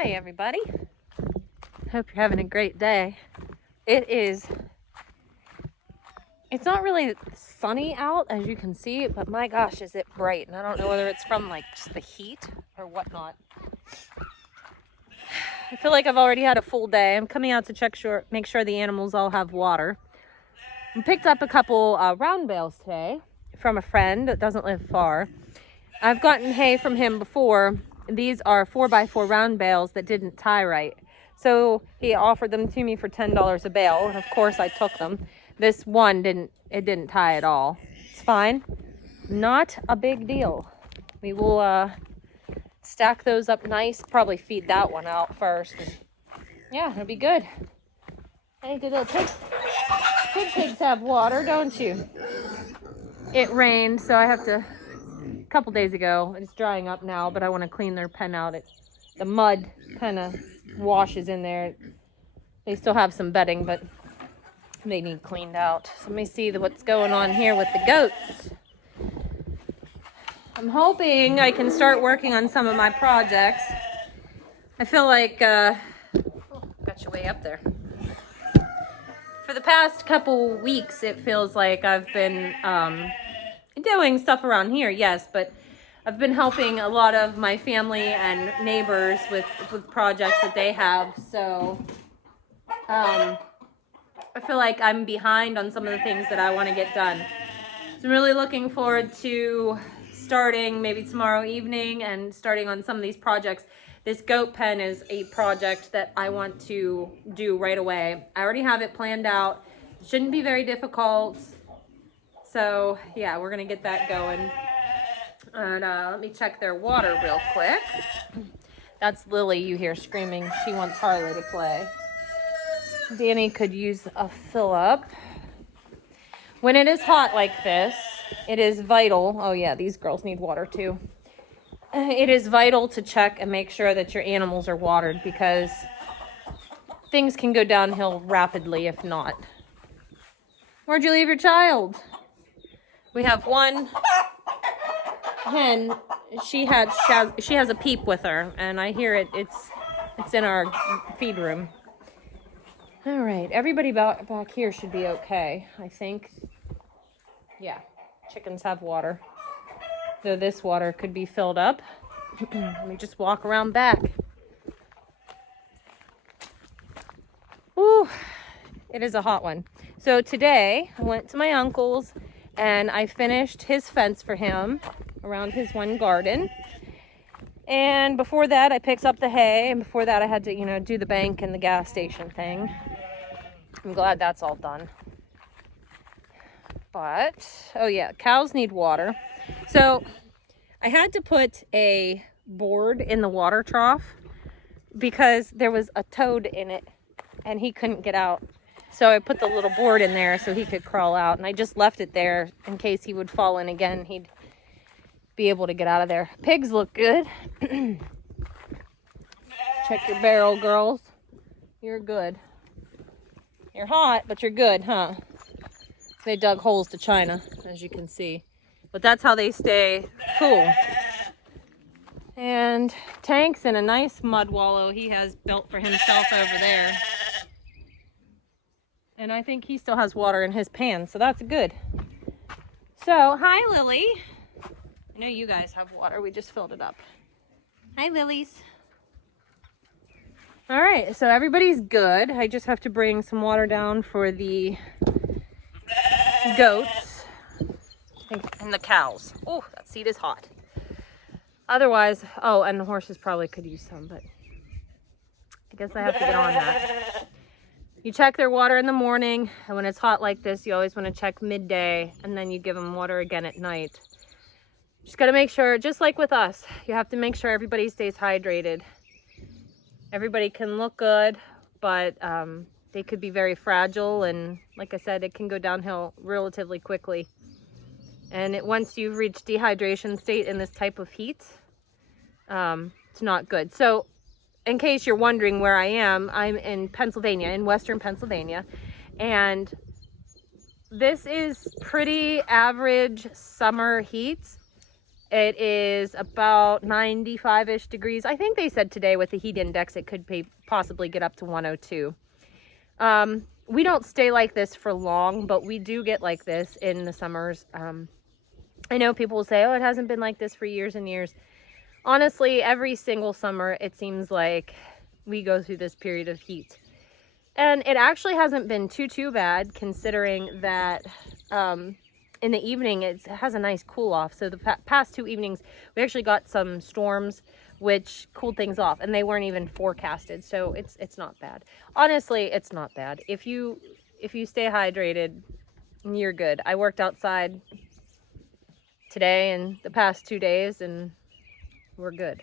Hi everybody. Hope you're having a great day. It's not really sunny out as you can see, but my gosh is it bright, and I don't know whether it's from like just the heat or whatnot. I feel like I've already had a full day. I'm coming out to make sure the animals all have water. I picked up a couple round bales today from a friend that doesn't live far. I've gotten hay from him before. These are 4x4 round bales that didn't tie right. So he offered them to me for $10 a bale, and of course I took them. This one didn't tie at all. It's fine. Not a big deal. We will stack those up nice, probably feed that one out first. And yeah, it'll be good. Hey, good little pigs. Good pigs have water, don't you? It rained, so I have to, a couple days ago, it's drying up now, but I want to clean their pen out. The mud kind of washes in there. They still have some bedding, but they need cleaned out. So let me see what's going on here with the goats. I'm hoping I can start working on some of my projects. I feel like, got you way up there. For the past couple weeks, it feels like I've been doing stuff around here, yes, but I've been helping a lot of my family and neighbors with projects that they have. So I feel like I'm behind on some of the things that I want to get done. So I'm really looking forward to starting maybe tomorrow evening and starting on some of these projects. This goat pen is a project that I want to do right away. I already have it planned out. It shouldn't be very difficult. So yeah, we're gonna get that going. And let me check their water real quick. That's Lily you hear screaming. She wants Harley to play. Danny could use a fill up. When it is hot like this, it is vital. Oh yeah, these girls need water too. It is vital to check and make sure that your animals are watered, because things can go downhill rapidly if not. Where'd you leave your child? We have one hen. She has a peep with her, and I hear it. It's in our feed room. All right, everybody back here should be okay, I think. Yeah, chickens have water. So this water could be filled up. Let me just walk around back. Ooh, it is a hot one. So today I went to my uncle's and I finished his fence for him around his one garden. And before that I picked up the hay, and before that I had to, do the bank and the gas station thing. I'm glad that's all done. But, oh yeah, cows need water. So I had to put a board in the water trough because there was a toad in it and he couldn't get out. So I put the little board in there so he could crawl out, and I just left it there in case he would fall in again. He'd be able to get out of there. Pigs look good. Check your barrel, girls. You're good. You're hot, but you're good, huh? They dug holes to China, as you can see. But that's how they stay cool. And Tank's in a nice mud wallow he has built for himself over there. And I think he still has water in his pan, so that's good. So, hi Lily. I know you guys have water, we just filled it up. Hi Lilies. All right, so everybody's good. I just have to bring some water down for the goats and the cows. Oh, that seat is hot. Otherwise, oh, and the horses probably could use some, but I guess I have to get on that. You check their water in the morning, and when it's hot like this, you always want to check midday, and then you give them water again at night. Just got to make sure, just like with us, you have to make sure everybody stays hydrated. Everybody can look good, but they could be very fragile, and like I said, it can go downhill relatively quickly. And once you've reached dehydration state in this type of heat, it's not good. So in case you're wondering where I am, I'm in Pennsylvania, in western Pennsylvania, and this is pretty average summer heat. It is about 95-ish degrees. I think they said today with the heat index, it could possibly get up to 102. We don't stay like this for long, but we do get like this in the summers. I know people will say, oh, it hasn't been like this for years and years. Honestly, every single summer, it seems like we go through this period of heat. And it actually hasn't been too bad, considering that in the evening, it has a nice cool off. So the past 2 evenings, we actually got some storms, which cooled things off, and they weren't even forecasted. So it's not bad. Honestly, it's not bad. If you stay hydrated, you're good. I worked outside today and the past 2 days, and we're good.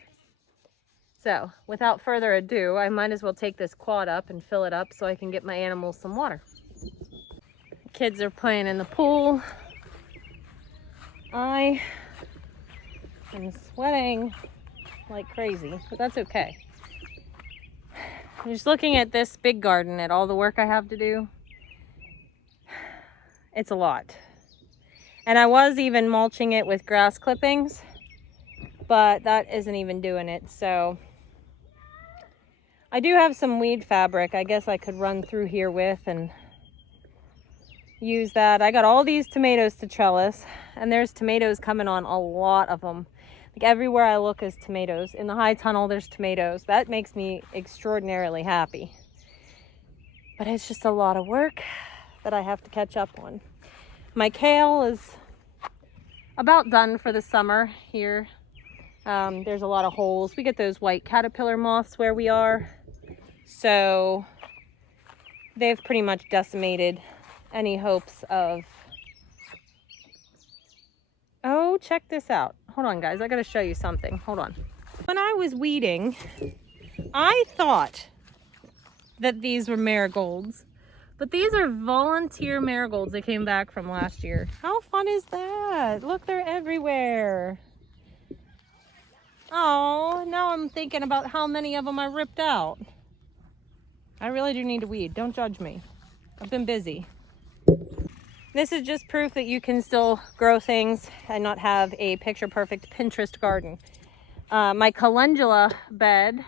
So without further ado, I might as well take this quad up and fill it up so I can get my animals some water. The kids are playing in the pool. I am sweating like crazy, but that's okay. I'm just looking at this big garden, at all the work I have to do. It's a lot. And I was even mulching it with grass clippings, but that isn't even doing it. So I do have some weed fabric I guess I could run through here with and use that. I got all these tomatoes to trellis, and there's tomatoes coming on, a lot of them. Like everywhere I look is tomatoes. In the high tunnel, there's tomatoes. That makes me extraordinarily happy. But it's just a lot of work that I have to catch up on. My kale is about done for the summer here. There's a lot of holes. We get those white caterpillar moths where we are. So they've pretty much decimated any hopes of... Oh, check this out. Hold on, guys. I gotta show you something. Hold on. When I was weeding, I thought that these were marigolds, but these are volunteer marigolds that came back from last year. How fun is that? Look, they're everywhere. Oh, now I'm thinking about how many of them I ripped out. I really do need to weed. Don't judge me. I've been busy. This is just proof that you can still grow things and not have a picture-perfect Pinterest garden. My calendula bed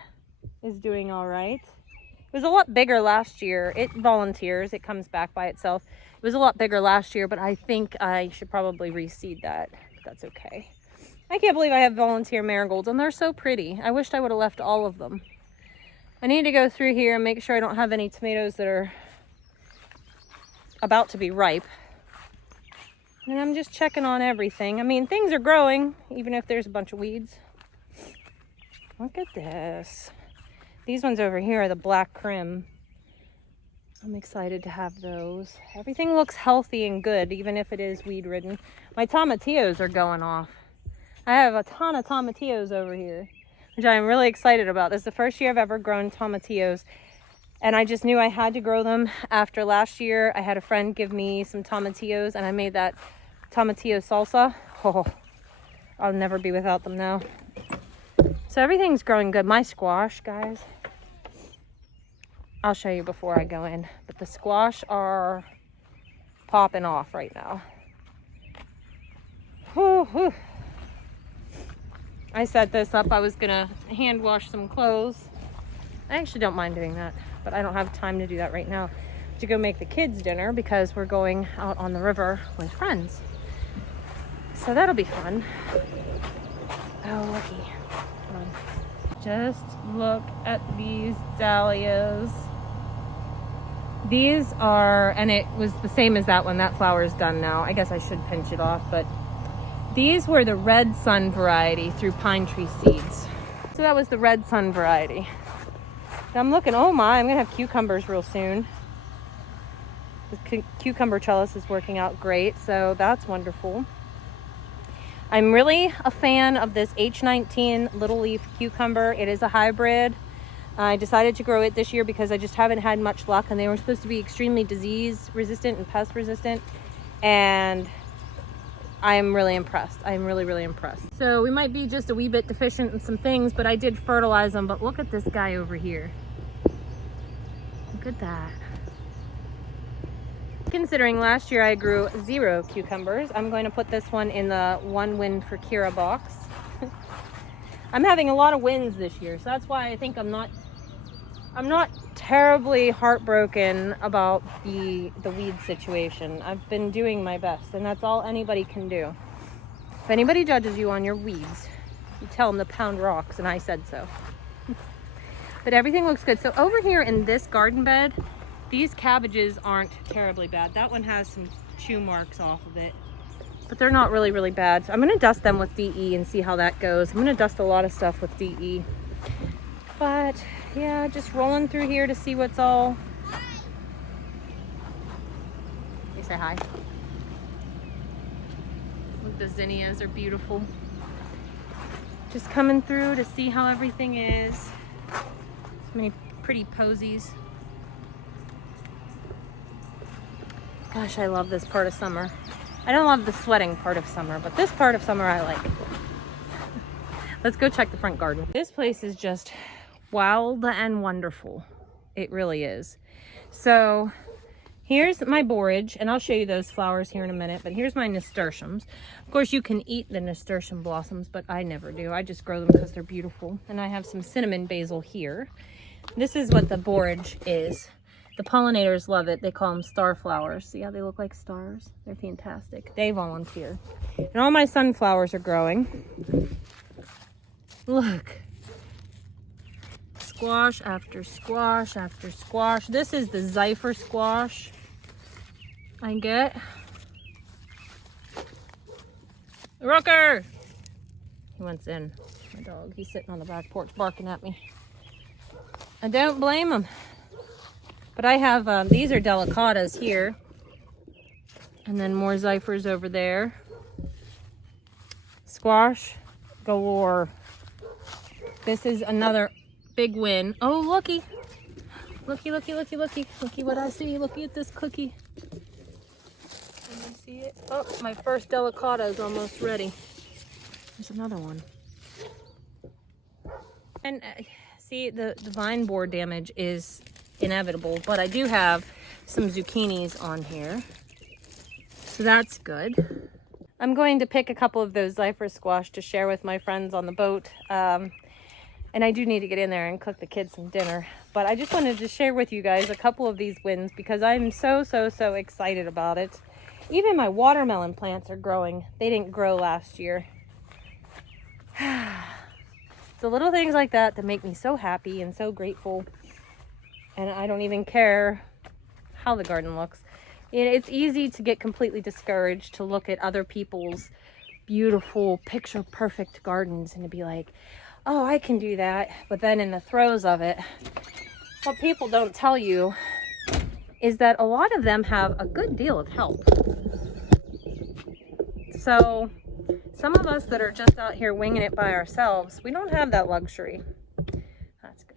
is doing all right. It was a lot bigger last year. It volunteers. It comes back by itself. It was a lot bigger last year, but I think I should probably reseed that. But that's okay. I can't believe I have volunteer marigolds, and they're so pretty. I wished I would have left all of them. I need to go through here and make sure I don't have any tomatoes that are about to be ripe. And I'm just checking on everything. I mean, things are growing, even if there's a bunch of weeds. Look at this. These ones over here are the black crim. I'm excited to have those. Everything looks healthy and good, even if it is weed ridden. My tomatillos are going off. I have a ton of tomatillos over here, which I am really excited about. This is the first year I've ever grown tomatillos, and I just knew I had to grow them after last year. I had a friend give me some tomatillos, and I made that tomatillo salsa. Oh, I'll never be without them now. So everything's growing good. My squash, guys, I'll show you before I go in, but the squash are popping off right now. Whew, whew. I set this up. I was gonna hand wash some clothes. I actually don't mind doing that, but I don't have time to do that right now. To go make the kids dinner because we're going out on the river with friends. So that'll be fun. Oh, looky. Come on. Just look at these dahlias. These are, and it was the same as that one. That flower is done now. I guess I should pinch it off, but these were the red sun variety through Pine Tree Seeds. So that was the red sun variety. Now I'm looking, oh my, I'm gonna have cucumbers real soon. The cucumber trellis is working out great, so that's wonderful. I'm really a fan of this H19 little leaf cucumber. It is a hybrid. I decided to grow it this year because I just haven't had much luck, and they were supposed to be extremely disease resistant and pest resistant, and I am really impressed. I am really impressed. So we might be just a wee bit deficient in some things, but I did fertilize them. But look at this guy over here. Look at that. Considering last year I grew 0 cucumbers, I'm going to put this one in the 1 win for Kira box. I'm having a lot of wins this year, so that's why I think I'm not terribly heartbroken about the weed situation. I've been doing my best, and that's all anybody can do. If anybody judges you on your weeds, you tell them to pound rocks, and I said so. But everything looks good. So over here in this garden bed, these cabbages aren't terribly bad. That one has some chew marks off of it, but they're not really, really bad. So I'm gonna dust them with DE and see how that goes. I'm gonna dust a lot of stuff with DE. But yeah, just rolling through here to see what's all. You say hi. Look, the zinnias are beautiful. Just coming through to see how everything is. So many pretty posies. Gosh, I love this part of summer. I don't love the sweating part of summer, but this part of summer I like. Let's go check the front garden. This place is just wild and wonderful. It really is. So here's my borage, and I'll show you those flowers here in a minute, but here's my nasturtiums. Of course, you can eat the nasturtium blossoms, but I never do. I just grow them because they're beautiful. And I have some cinnamon basil here. This is what the borage is. The pollinators love it. They call them star flowers. See how they look like stars? They're fantastic. They volunteer. And all my sunflowers are growing. Look. Squash after squash after squash. This is the Zephyr squash I get. Rooker! He wants in. My dog. He's sitting on the back porch barking at me. I don't blame him. But I have, these are delicatas here. And then more Zephyrs over there. Squash galore. This is another big win. Oh, looky. Looky, looky, looky, looky. Looky what I see. Looky at this cookie. Can you see it? Oh, my first delicata is almost ready. There's another one. And see, the vine borer damage is inevitable, but I do have some zucchinis on here, so that's good. I'm going to pick a couple of those Zephyr squash to share with my friends on the boat, and I do need to get in there and cook the kids some dinner, but I just wanted to share with you guys a couple of these wins because I'm so excited about it. Even my watermelon plants are growing. They didn't grow last year. It's the little things like that that make me so happy and so grateful. And I don't even care how the garden looks. It's easy to get completely discouraged to look at other people's beautiful, picture-perfect gardens and to be like, oh, I can do that. But then in the throes of it, what people don't tell you is that a lot of them have a good deal of help. So some of us that are just out here winging it by ourselves, we don't have that luxury. That's good.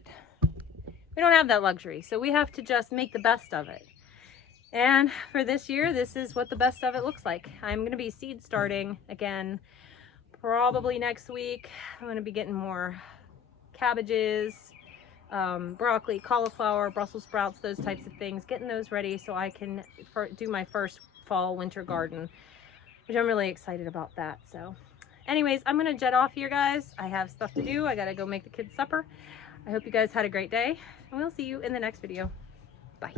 We don't have that luxury, so we have to just make the best of it. And for this year, this is what the best of it looks like. I'm going to be seed starting again probably next week. I'm going to be getting more cabbages, broccoli, cauliflower, Brussels sprouts, those types of things, getting those ready so I can do my first fall winter garden, which I'm really excited about that. So anyways, I'm going to jet off here, guys. I have stuff to do. I got to go make the kids supper. I hope you guys had a great day, and we'll see you in the next video. Bye.